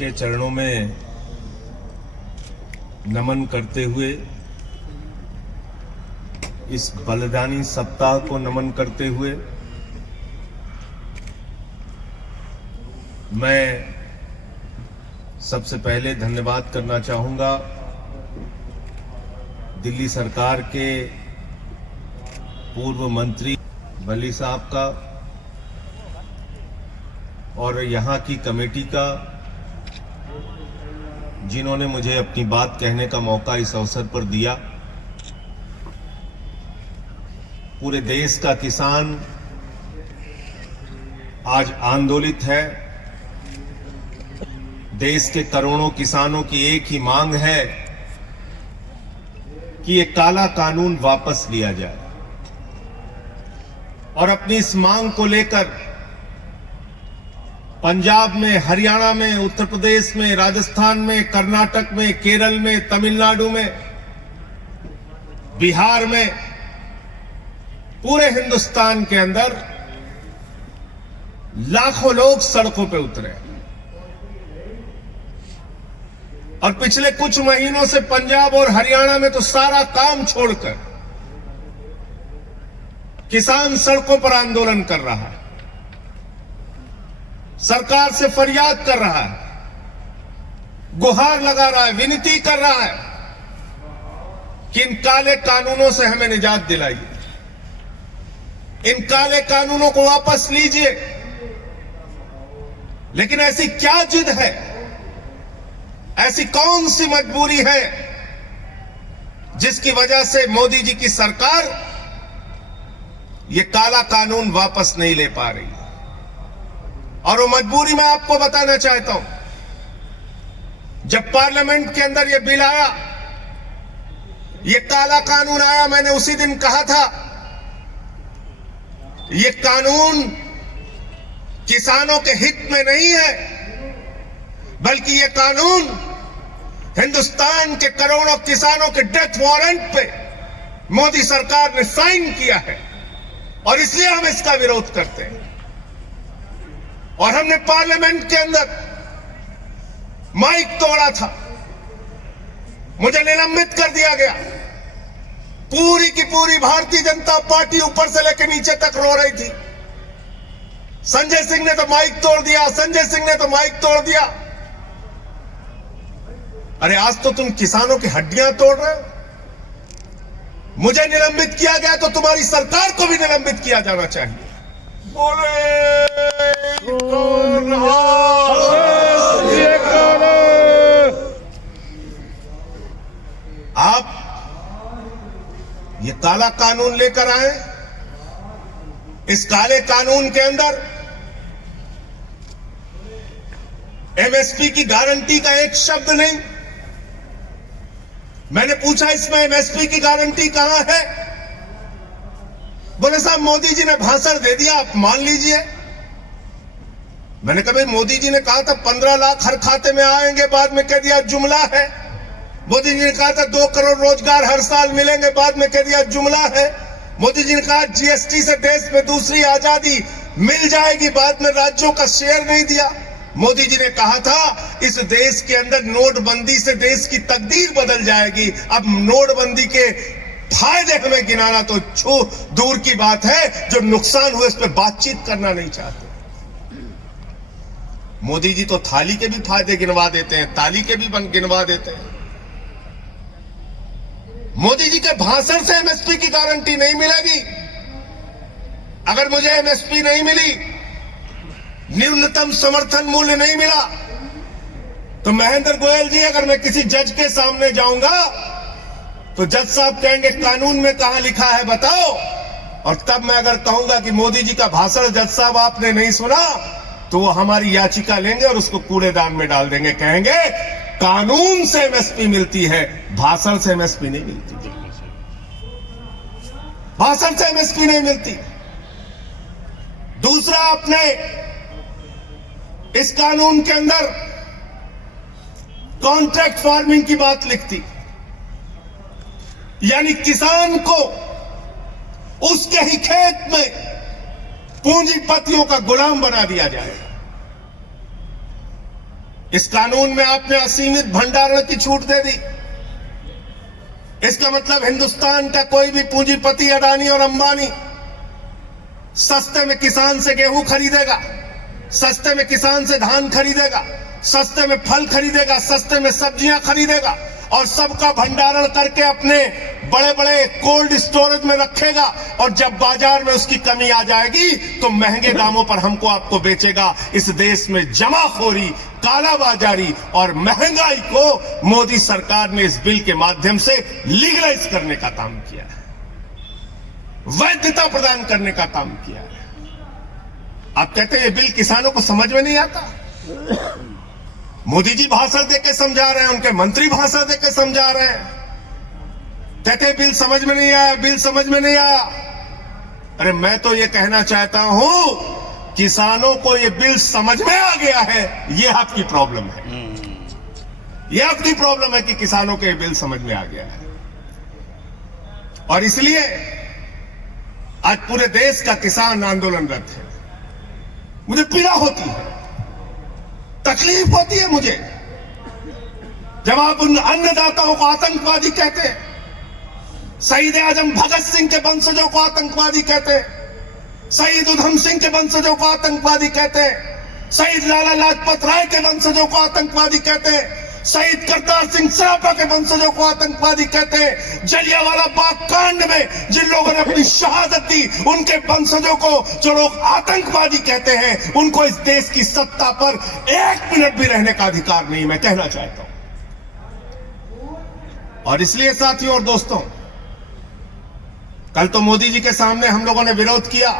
के चरणों में नमन करते हुए, इस बलिदानी सप्ताह को नमन करते हुए मैं सबसे पहले धन्यवाद करना चाहूंगा दिल्ली सरकार के पूर्व मंत्री वली साहब का और यहाँ की कमेटी का, जिन्होंने मुझे अपनी बात कहने का मौका इस अवसर पर दिया। पूरे देश का किसान आज आंदोलित है। देश के करोड़ों किसानों की एक ही मांग है कि ये काला कानून वापस लिया जाए, और अपनी इस मांग को लेकर पंजाब में, हरियाणा में, उत्तर प्रदेश में, राजस्थान में, कर्नाटक में, केरल में, तमिलनाडु में, बिहार में, पूरे हिंदुस्तान के अंदर लाखों लोग सड़कों पे उतरे। और पिछले कुछ महीनों से पंजाब और हरियाणा में तो सारा काम छोड़कर किसान सड़कों पर आंदोलन कर रहा है, सरकार से फरियाद कर रहा है, गुहार लगा रहा है, विनती कर रहा है कि इन काले कानूनों से हमें निजात दिलाइए, इन काले कानूनों को वापस लीजिए। लेकिन ऐसी क्या जिद है, ऐसी कौन सी मजबूरी है जिसकी वजह से मोदी जी की सरकार ये काला कानून वापस नहीं ले पा रही? और वो मजबूरी मैं आपको बताना चाहता हूं। जब पार्लियामेंट के अंदर ये बिल आया, ये काला कानून आया, मैंने उसी दिन कहा था ये कानून किसानों के हित में नहीं है, बल्कि ये कानून हिंदुस्तान के करोड़ों किसानों के डेथ वारंट पे मोदी सरकार ने साइन किया है, और इसलिए हम इसका विरोध करते हैं। और हमने पार्लियामेंट के अंदर माइक तोड़ा था, मुझे निलंबित कर दिया गया। पूरी की पूरी भारतीय जनता पार्टी ऊपर से लेकर नीचे तक रो रही थी, संजय सिंह ने तो माइक तोड़ दिया, संजय सिंह ने तो माइक तोड़ दिया। अरे आज तो तुम किसानों की हड्डियां तोड़ रहे हो। मुझे निलंबित किया गया तो तुम्हारी सरकार को भी निलंबित किया जाना चाहिए। आप ये काला कानून लेकर आए, इस काले कानून के अंदर एमएसपी की गारंटी का एक शब्द नहीं। मैंने पूछा इसमें एमएसपी की गारंटी कहां है? बोले साहब मोदी जी ने भाषण दे दिया, आप मान लीजिए। मैंने कहा भाई मोदी जी ने कहा था 15 लाख हर खाते में आएंगे, बाद में कह दिया जुमला है। मोदी जी ने कहा था 2 करोड़ रोजगार हर साल मिलेंगे, बाद में कह दिया जुमला है। मोदी जी ने कहा जीएसटी से देश में दूसरी आजादी मिल जाएगी, बाद में राज्यों का शेयर नहीं दिया। मोदी जी ने कहा था इस देश के अंदर नोटबंदी से देश की तकदीर बदल जाएगी। अब नोटबंदी के फायदे हमें गिनाना तो दूर की बात है, जो नुकसान हुए इस पर बातचीत करना नहीं चाहते। मोदी जी तो थाली के भी फायदे गिनवा देते हैं, ताली के भी गिनवा देते हैं। मोदी जी के भाषण से एमएसपी की गारंटी नहीं मिलेगी। अगर मुझे एमएसपी नहीं मिली, न्यूनतम समर्थन मूल्य नहीं मिला, तो महेंद्र गोयल जी, अगर मैं किसी जज के सामने जाऊंगा तो जज साहब कहेंगे कानून में कहां लिखा है बताओ। और तब मैं अगर कहूंगा कि मोदी जी का भाषण जज साहब आपने नहीं सुना, तो वो हमारी याचिका लेंगे और उसको कूड़ेदान में डाल देंगे। कहेंगे कानून से एमएसपी मिलती है, भाषण से एमएसपी नहीं मिलती, भाषण से एमएसपी नहीं मिलती। दूसरा, आपने इस कानून के अंदर कॉन्ट्रैक्ट फार्मिंग की बात लिखती, यानी किसान को उसके ही खेत में पूंजीपतियों का गुलाम बना दिया जाएगा। इस कानून में आपने असीमित भंडारण की छूट दे दी। इसका मतलब हिंदुस्तान का कोई भी पूंजीपति अडानी और अंबानी सस्ते में किसान से गेहूं खरीदेगा, सस्ते में किसान से धान खरीदेगा, सस्ते में फल खरीदेगा, सस्ते में सब्जियां खरीदेगा और सबका भंडारण करके अपने बड़े बड़े कोल्ड स्टोरेज में रखेगा और जब बाजार में उसकी कमी आ जाएगी तो महंगे दामों पर हमको आपको बेचेगा। इस देश में जमाखोरी, कालाबाजारी और महंगाई को मोदी सरकार ने इस बिल के माध्यम से लीगलाइज करने का काम किया है, वैधता प्रदान करने का काम किया है। आप कहते हैं ये बिल किसानों को समझ में नहीं आता। मोदी जी भाषण देके समझा रहे हैं, उनके मंत्री भाषण देके समझा रहे हैं, कहते हैं बिल समझ में नहीं आया, बिल समझ में नहीं आया। अरे मैं तो ये कहना चाहता हूं किसानों को ये बिल समझ में आ गया है, ये आपकी प्रॉब्लम है। ये अपनी प्रॉब्लम है कि किसानों को ये बिल समझ में आ गया है और इसलिए आज पूरे देश का किसान आंदोलनरत है। मुझे पीड़ा होती है, तकलीफ होती है मुझे जब आप उन अन्नदाताओं को आतंकवादी कहते हैं, शहीद आजम भगत सिंह के वंशजों को आतंकवादी कहते हैं, शहीद उधम सिंह के वंशजों को आतंकवादी कहते हैं, शहीद लाला लाजपत राय के वंशजों को आतंकवादी कहते हैं, शहीद करतार सिंह सराफा के वंशजों को आतंकवादी कहते हैं। जलियांवाला बाग कांड में जिन लोगों ने अपनी शहादत दी उनके वंशजों को जो लोग आतंकवादी कहते हैं, उनको इस देश की सत्ता पर एक मिनट भी रहने का अधिकार नहीं, मैं कहना चाहता हूं। और इसलिए साथियों और दोस्तों, कल तो मोदी जी के सामने हम लोगों ने विरोध किया,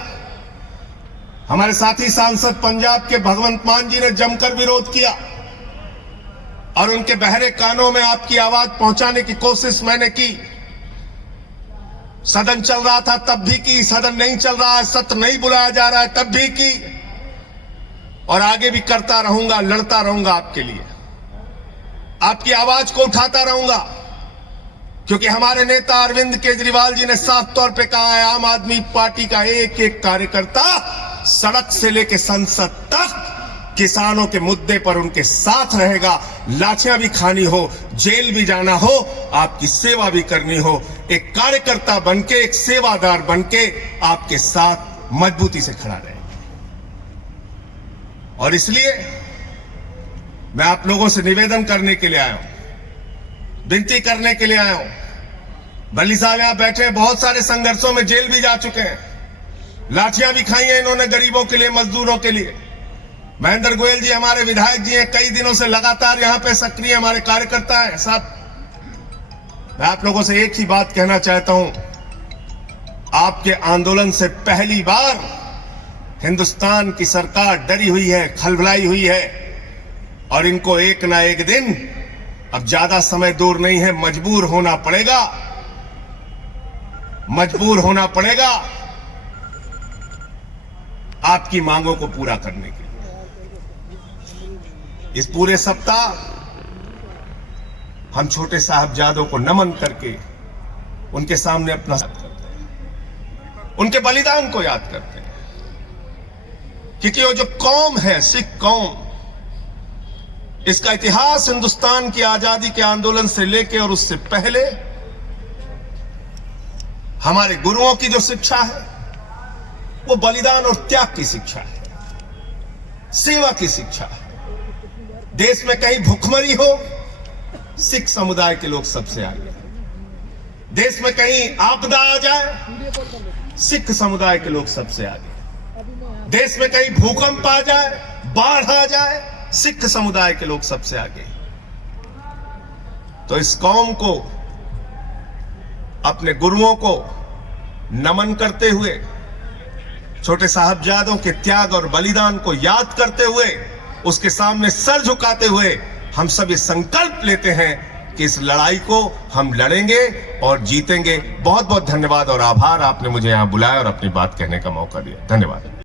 हमारे साथी सांसद पंजाब के भगवंत मान जी ने जमकर विरोध किया और उनके बहरे कानों में आपकी आवाज पहुंचाने की कोशिश मैंने की। सदन चल रहा था तब भी की, सदन नहीं चल रहा है, सत्र नहीं बुलाया जा रहा है तब भी की और आगे भी करता रहूंगा, लड़ता रहूंगा आपके लिए, आपकी आवाज को उठाता रहूंगा, क्योंकि हमारे नेता अरविंद केजरीवाल जी ने साफ तौर पे कहा है आम आदमी पार्टी का एक एक कार्यकर्ता सड़क से लेकर संसद तक किसानों के मुद्दे पर उनके साथ रहेगा। लाठियां भी खानी हो, जेल भी जाना हो, आपकी सेवा भी करनी हो, एक कार्यकर्ता बनके, एक सेवादार बनके आपके साथ मजबूती से खड़ा रहेगा। और इसलिए मैं आप लोगों से निवेदन करने के लिए आया हूं, विनती करने के लिए आया हूं। बल्ली साहब यहां बैठे हैं, बहुत सारे संघर्षों में जेल भी जा चुके हैं, लाठियां भी खाई हैं इन्होंने गरीबों के लिए, मजदूरों के लिए। महेंद्र गोयल जी हमारे विधायक जी हैं, कई दिनों से लगातार यहां पे सक्रिय हमारे कार्यकर्ता हैं साहब। मैं आप लोगों से एक ही बात कहना चाहता हूं, आपके आंदोलन से पहली बार हिंदुस्तान की सरकार डरी हुई है, खलबलाई हुई है और इनको एक ना एक दिन, अब ज्यादा समय दूर नहीं है, मजबूर होना पड़ेगा, मजबूर होना पड़ेगा आपकी मांगों को पूरा करने के लिए। इस पूरे सप्ताह हम छोटे साहबजादों को नमन करके उनके सामने अपना याद करते हैं, उनके बलिदान को याद करते हैं, क्योंकि वो जो कौम है, सिख कौम, इसका इतिहास हिंदुस्तान की आजादी के आंदोलन से लेके और उससे पहले हमारे गुरुओं की जो शिक्षा है वो बलिदान और त्याग की शिक्षा है, सेवा की शिक्षा है। देश में कहीं भुखमरी हो, सिख समुदाय के लोग सबसे आगे। देश में कहीं आपदा आ जाए, सिख समुदाय के लोग सबसे आगे। देश में कहीं भूकंप आ जाए, बाढ़ आ जाए, सिख समुदाय के लोग सबसे आगे। तो इस कौम को, अपने गुरुओं को नमन करते हुए, छोटे साहबजादों के त्याग और बलिदान को याद करते हुए, उसके सामने सर झुकाते हुए हम सब ये संकल्प लेते हैं कि इस लड़ाई को हम लड़ेंगे और जीतेंगे। बहुत बहुत धन्यवाद और आभार, आपने मुझे यहां बुलाया और अपनी बात कहने का मौका दिया। धन्यवाद।